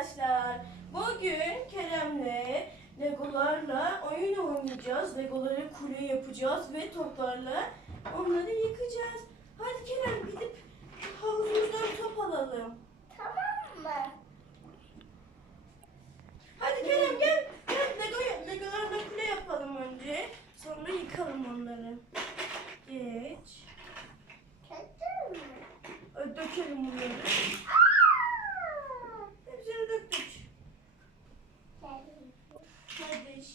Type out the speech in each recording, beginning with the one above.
arkadaşlar. Bugün Kerem'le Legolarla oyun oynayacağız. Legoları kule yapacağız ve toplarla onları yıkacağız. Hadi Kerem gidip havuzumuzdan top alalım. Tamam mı? Hadi Kerem gel. Gel Lego, Legolarla kule yapalım önce. Sonra yıkalım onları. Geç. Dökelim bunları.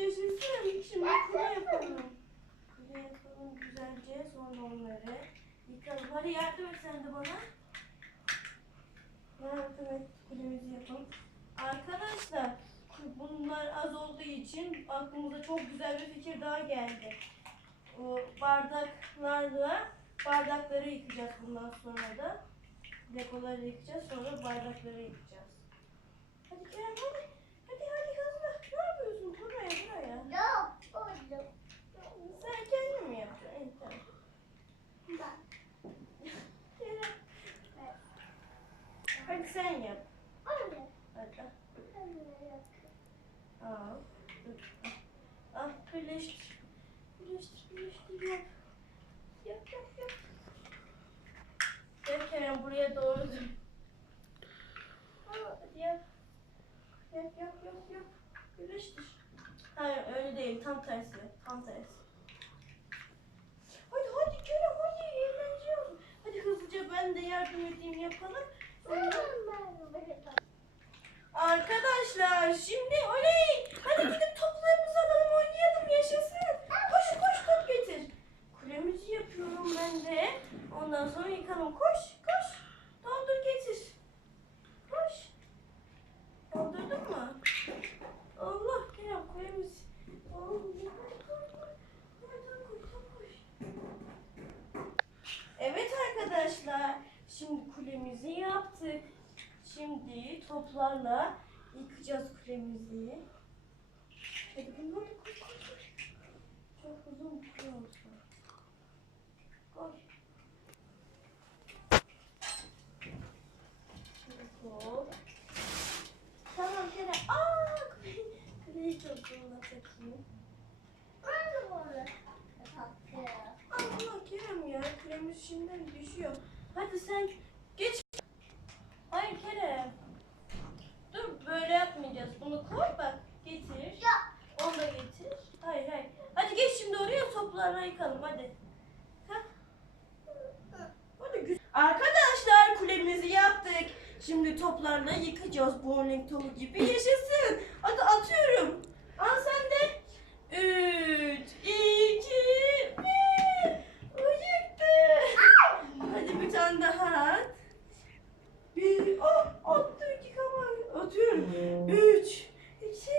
Yaşasın. Şimdi kule yapalım. Kule yapalım güzelce. Sonra onları yıkalım. Hadi yardım et sen de bana. Yardım et. Kulemizi yapalım. Arkadaşlar bunlar az olduğu için aklımıza çok güzel bir fikir daha geldi. O bardaklarla bardakları yıkayacağız bundan sonra da. Dekoları yıkayacağız sonra bardakları yıkayacağız. Hadi. Hadi hadi hızlı. Ne yapıyorsun? Buraya buraya. Yok, oğlum. Sen kendin mi tamam. Bak. Hadi sen yap. Öyle. Hadi. Al. Al. Al birleştir. Birleştir birleştir yap. Yap yap yap. Gel Kerem buraya doğru Hadi yap. Yap yap yap yap. Birleştir. Hayır öyle değil. Tam tersi. Tam tersi. Hadi hadi Kerem hadi eğlence olsun. Hadi hızlıca ben de yardım edeyim yapalım. Arkadaşlar şimdi oley! Hadi gidip toplarımızı alalım oynayalım yaşasın. Koş koş top getir. Kulemizi yapıyorum ben de. Ondan sonra yıkalım. Koş koş. Doldur getir. Koş. Doldurdun mu? Allah Kerem kulemiz. Allah. Nereden koy top koş. Evet arkadaşlar. Şimdi kulemizi yaptık. Şimdi toplarla yıkacağız kulemizi. Hadi bunları koy koy koy. Çok uzun bir şey olsun. Koy. Şöyle koy. Tamam Kerem. Aa kuleyi, kuleyi toplumuna takayım. Allah Kerem ya kulemiz şimdiden düşüyor. Hadi sen geç. Hayır Kerem. Dur böyle yapmayacağız. Bunu koy bak. Getir. Onu da getir. Hayır hayır. Hadi geç şimdi oraya toplarla yıkalım hadi. Kalk. Hadi güzel. Arkadaşlar kulemizi yaptık. Şimdi toplarla yıkacağız bowling topu gibi. Yaşasın. Hadi atıyorum. Al sen de. 3, 2, 1. O yıktı. Hadi bir tane daha at. Bir, oh, attı iki kamer. Atıyorum. Üç, iki,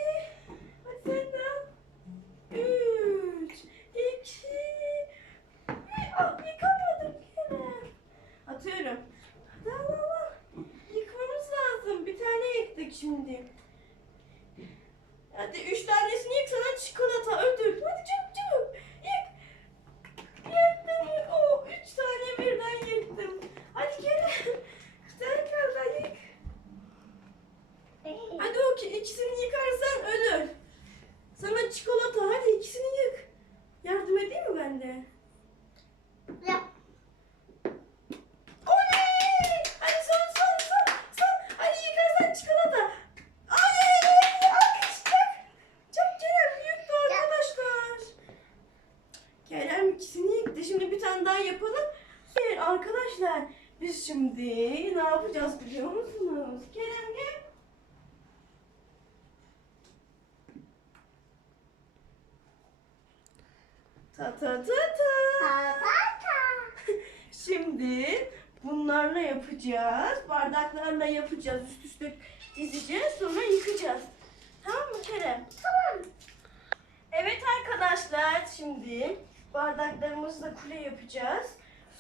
hadi sen de at. Üç, iki, bir, ah, yıkamadım Kerem. Atıyorum. Hadi al al al. Yıkmamız lazım. Bir tane yıktık şimdi. Hadi üç tanesini yık sana çikolata ödül. Hadi çabuk çabuk. Yık. Yıktım. O üç tane birden yıktım. Hadi Kerem. Bir tane kaldı yık. Hadi o ki ikisini yıkarsan ödül. Sana çikolata hadi ikisini yık. Yardım edeyim mi ben de? Oley! Hadi son son son son. Hadi yıkarsan çikolata. Oley! Alkışlar. Çok Kerem yıktı arkadaşlar. Kerem ikisini yıktı. Şimdi bir tane daha yapalım. Evet, arkadaşlar biz şimdi ne yapacağız biliyor musunuz? Kerem gel. Ta ta ta ta. Şimdi bunlarla yapacağız. Bardaklarla yapacağız. Üst üste dizeceğiz. Sonra yıkacağız. Tamam mı Kerem? Evet arkadaşlar şimdi bardaklarımızla kule yapacağız.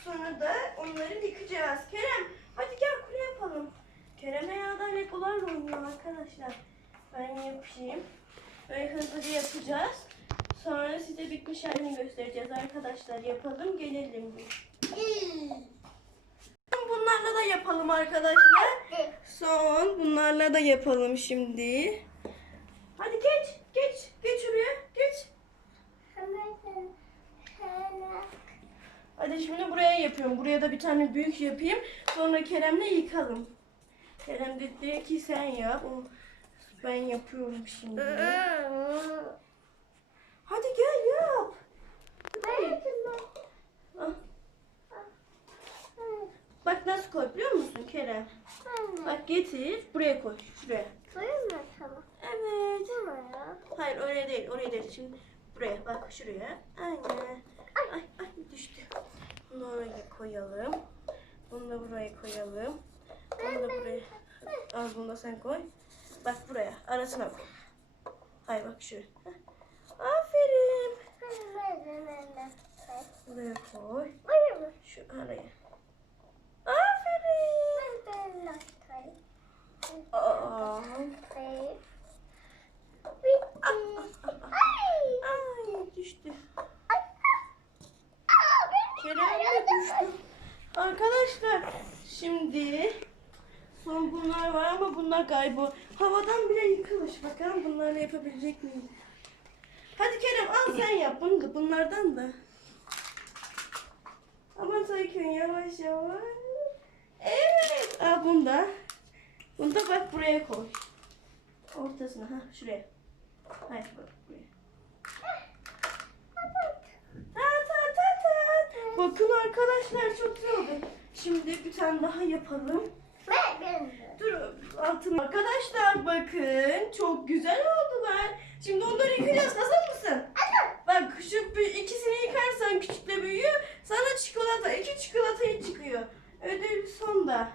Sonra da onları yıkacağız. Kerem hadi gel kule yapalım. Kerem ayağda legolarla oynuyor arkadaşlar. Ben yapayım. Böyle hızlıca yapacağız. Sonra size bitmiş halini göstereceğiz arkadaşlar. Yapalım gelelim. Bunlarla da yapalım arkadaşlar. Son Bunlarla da yapalım şimdi. Hadi geç, geç, geç şuraya, geç. Hadi şimdi buraya yapıyorum. Buraya da bir tane büyük yapayım. Sonra Kerem'le yıkalım. Kerem dedi ki sen yap. Ben yapıyorum şimdi. Hadi gel yap. Hadi. Ah, Bak nasıl koy biliyor musun Kerem? Bak getir buraya koy. Şuraya. Koyayım mı sana? Evet. Hayır oraya değil oraya değil. Şimdi buraya bak şuraya. Aynen. Bunu oraya koyalım. Bunu da buraya koyalım. Bunu da buraya. Al bunu da sen koy. Bak buraya arasına koy. Hayır bak şuraya. Aferin. Buraya koy. Şu araya. Aferin. Aa. Ay düştü. Kerem de düştü. Arkadaşlar şimdi son bunlar var ama bunlar galiba havadan bile yıkılmış. Bakalım bunlarla yapabilecek miyim? Hadi Kerem al sen yap bunu da bunlardan da. Aman Taykun yavaş yavaş. Evet. Al bunu da. Bunu da bak buraya koy. Ortasına ha şuraya. Hayır bak buraya. Ta ta ta ta. Bakın arkadaşlar çok güzel oldu. Şimdi bir tane daha yapalım. Dur altın. Arkadaşlar bakın çok güzel oldular. Şimdi onları yıkayacağız. Hazır mısın? Bak şu bir- ikisini yıkarsan küçükle büyüyor. Sana çikolata, iki çikolatayı çıkıyor. Ödül sonda.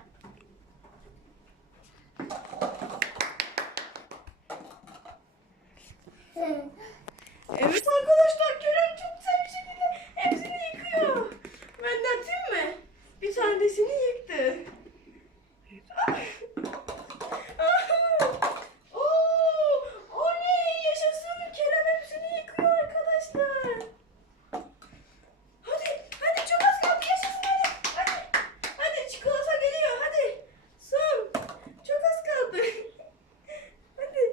Evet arkadaşlar Kerem çok güzel bir şekilde hepsini yıkıyor. Ben de atayım mı? Bir tanesini yıktı. Ah! Oo, oley yaşasın. Kerem hepsini yıkıyor arkadaşlar. Hadi, hadi çok az kaldı yaşasın hadi. Hadi, hadi çikolata geliyor hadi. Son, çok az kaldı. Hadi.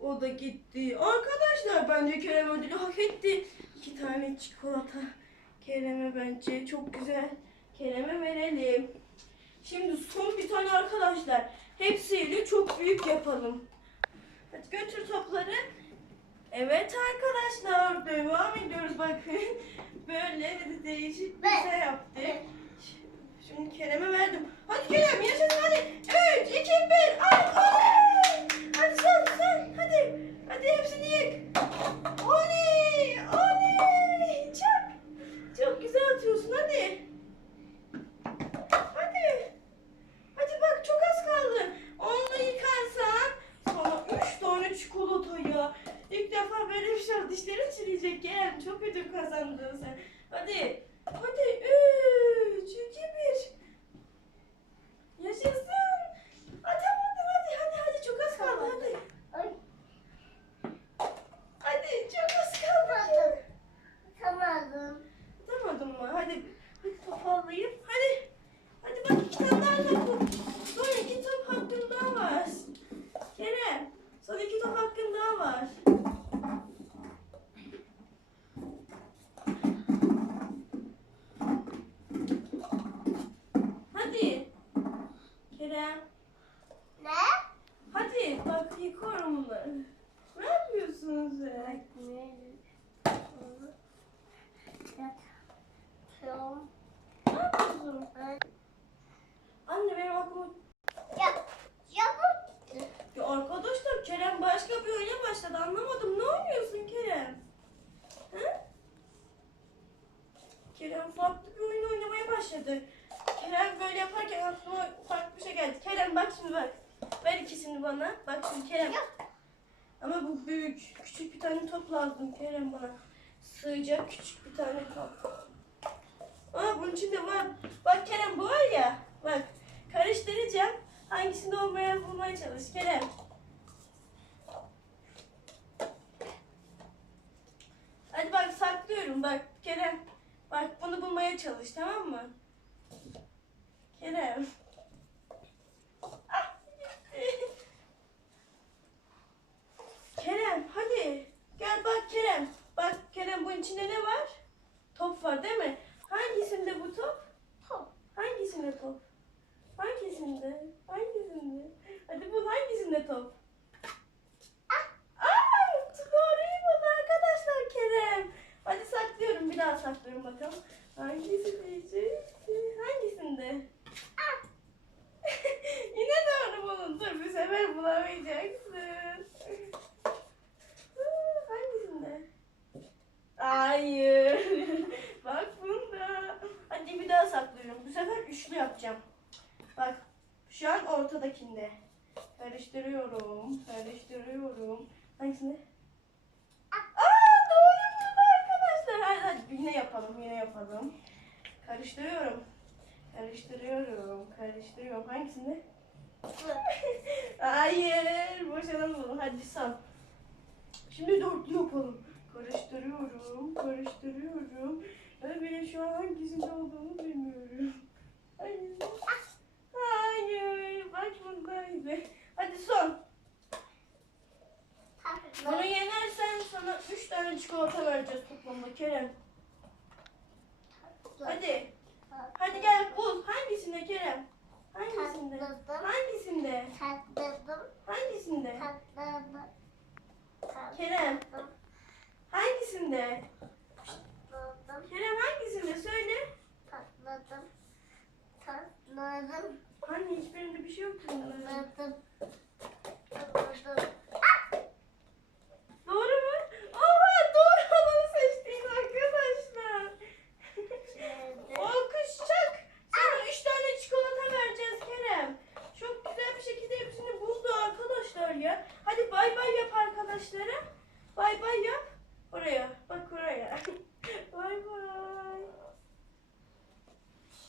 O da gitti. Arkadaşlar bence Kerem ödülü hak etti. İki tane çikolata. Kerem'e bence çok güzel. Kerem'e verelim. Şimdi son bir tane arkadaşlar. Hepsiyle çok büyük yapalım. Hadi götür topları. Evet arkadaşlar devam ediyoruz bakın. Böyle değişik bir şey yaptık. Şimdi Kerem'e verdim. Hadi Kerem yaşasın hadi. 3, 2, 1. Ay, oley! Hadi sen sen hadi. Hadi hepsini yık. Oley! Oley! Çok. Çok güzel atıyorsun hadi. Hadi. Hadi bak çok az kaldı. Onu da yıkarsan sonra 3 tane çikolata ya. İlk defa böyle bir şey oldu. Kerem. Çok ödül kazandın sen. Hadi. Hadi 3, 2, 1. Yaşasın. Atamadın hadi hadi hadi çok az kaldı hadi. Hadi çok az kaldı. Atamadın mı? Hadi, hadi toparlayayım. Hadi. Hadi bak iki tane daha top. Son iki top hakkın daha var. Kerem. Son iki top hakkın daha var. Hadi. Kerem. Hadi bak yıkıyorum bunları. Ne yapıyorsun sen? Ne yapıyorsun? Anne benim aklıma... Ya arkadaşlar Kerem başka bir oyuna başladı. Anlamadım. Ne oynuyorsun Kerem? Hı? Kerem farklı bir oyun oynamaya başladı. Kerem böyle yaparken aklıma farklı bir şey geldi. Kerem bak şimdi bak. Ver ikisini bana. Bak şimdi Kerem. Ama bu büyük. Küçük bir tane top lazım Kerem bana. Sığacak küçük bir tane top. Aa bunun içinde var. Bak Kerem bu var ya. Bak karıştıracağım. Hangisinde olmaya bulmaya çalış Kerem. Hadi bak saklıyorum bak Kerem. Bak bunu bulmaya çalış tamam mı? Kerem. Ah. Kerem hadi. Gel bak Kerem. Bak Kerem bunun içinde ne var? Top var değil mi? Hangisinde bu top? Top. Hangisinde top? Hangisinde? Hangisinde? Hadi bul hangisinde top? Aa, doğruyu buldu arkadaşlar Kerem. Hadi saklıyorum bir daha saklıyorum bakalım. Hangisi diyecek? Hangisinde? Yine doğru bulun. Dur bir sefer bulamayacaksın. Aa, Hangisinde? Hayır. Bak bunda. Hadi bir daha saklıyorum. Bu sefer üçlü yapacağım. Bak şu an ortadakinde. Karıştırıyorum. Karıştırıyorum. Hangisinde? Aa doğru buldu arkadaşlar. Hadi, hadi yine yapalım. Yine yapalım. Karıştırıyorum. Karıştırıyorum. Karıştırıyorum. Hangisinde? Hayır. Boşalan buldum. Hadi sal. Şimdi dörtlü yapalım. Karıştırıyorum. Karıştırıyorum. Ben bile şu an hangisinde olduğunu bilmiyorum. Hayır. Bak bundaydı. Hadi son. Bunu yenersen sana üç tane çikolata vereceğiz toplamda Kerem. Hadi. Hadi gel bul. Hangisinde Kerem? Hangisinde? Hangisinde? Hangisinde? Kerem. Hangisinde? Anne hiçbirinde bir şey yok ki bunların. Tatlıdım.